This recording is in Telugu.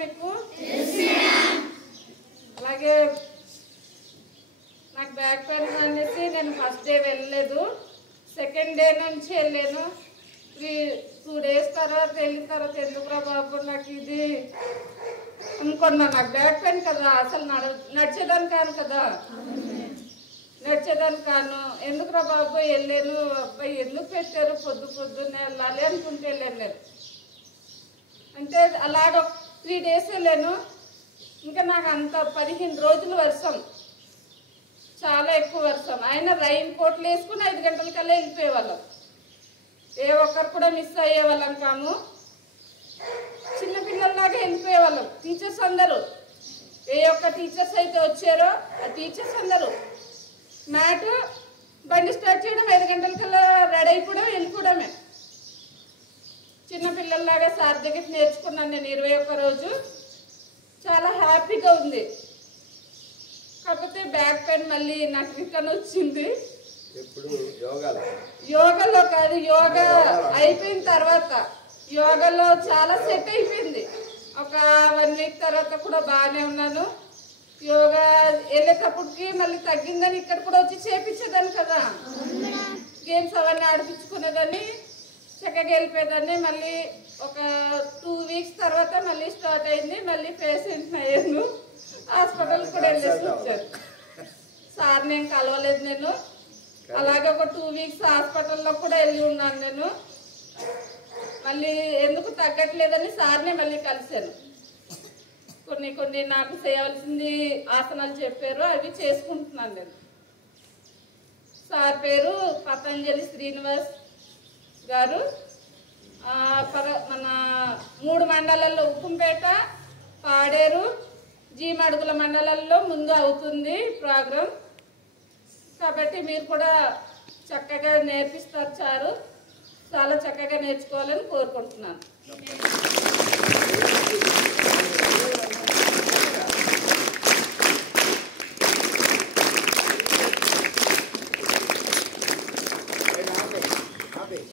మీకు? అలాగే నాకు బ్యాక్ పెయిన్ అనేసి నేను ఫస్ట్ డే వెళ్ళలేదు, సెకండ్ డే నుంచి వెళ్ళాను. 2 days తర్వాత వెళ్ళిన తర్వాత ఎందుకురా బాబు నాకు ఇది అనుకున్నా. నాకు బ్యాక్ పెయిన్ కదా, అసలు నడిచేదాన్ని కాను కదా, నడిచేదాన్ని కాను. ఎందుకురా బాబు వెళ్ళాను, అబ్బాయి ఎందుకు పెట్టారు పొద్దున్నే వెళ్ళాలి అనుకుంటే వెళ్ళాను నేను. అంటే అలాగ 3 days వెళ్ళాను. ఇంకా నాకు అంత 15 రోజులు వర్షం, చాలా ఎక్కువ వర్షం. అయినా రైన్ కోట్లు వేసుకుని 5 గంటలకల్లా వెళ్ళిపోయేవాళ్ళం. ఏ ఒక్కరు కూడా మిస్ అయ్యేవాళ్ళం కాము. చిన్నపిల్లల్లాగా వెళ్ళిపోయేవాళ్ళం. టీచర్స్ అందరూ, ఏ ఒక్క టీచర్స్ అయితే వచ్చారో ఆ టీచర్స్ అందరూ మ్యాట్ బండి స్టార్ట్ చేయడం, 5 గంటలకల్లా రెడీ అయిపోవడం, వెళ్ళిపోవడమే. చిన్నపిల్లల్లాగా సార్ దగ్గర నేర్చుకున్నాను నేను 21 రోజు. చాలా హ్యాపీగా ఉంది. కాకపోతే బ్యాక్ పెయిన్ మళ్ళీ నాకు రిటర్న్ వచ్చింది. యోగాలో కాదు, యోగా అయిపోయిన తర్వాత. యోగాలో చాలా సెట్ అయిపోయింది. ఒక 1 week తర్వాత కూడా బాగానే ఉన్నాను. యోగా వెళ్ళేటప్పటికి మళ్ళీ తగ్గిందని ఇక్కడ కూడా వచ్చి చేపించేదాన్ని కదా, గేమ్స్ అవన్నీ ఆడిపించుకునేదాన్ని, చక్కగా వెళ్ళిపోయేదాన్ని. మళ్ళీ ఒక 2 weeks తర్వాత మళ్ళీ స్టార్ట్ అయింది. మళ్ళీ పేషెంట్ అయ్యాను. హాస్పిటల్ కూడా వెళ్ళేసి వచ్చాను. సార్ నేను కలవలేదు నేను. అలాగే ఒక 2 weeks హాస్పిటల్లో కూడా వెళ్ళి ఉన్నాను నేను. మళ్ళీ ఎందుకు తగ్గట్లేదని సార్ని మళ్ళీ కలిశాను. కొన్ని నాకు చేయవలసింది ఆసనాలు చెప్పారు, అవి చేసుకుంటున్నాను నేను. సార్ పేరు పతంజలి శ్రీనివాస్ గారు. మన 3 మండలాల్లో ఉక్కుంపేట, పాడేరు, జీమడుగుల మండలాల్లో ముందు అవుతుంది ప్రోగ్రాం. కాబట్టి మీరు కూడా చక్కగా నేర్పిస్తారు సారు. చాలా చక్కగా నేర్చుకోవాలని కోరుకుంటున్నాను.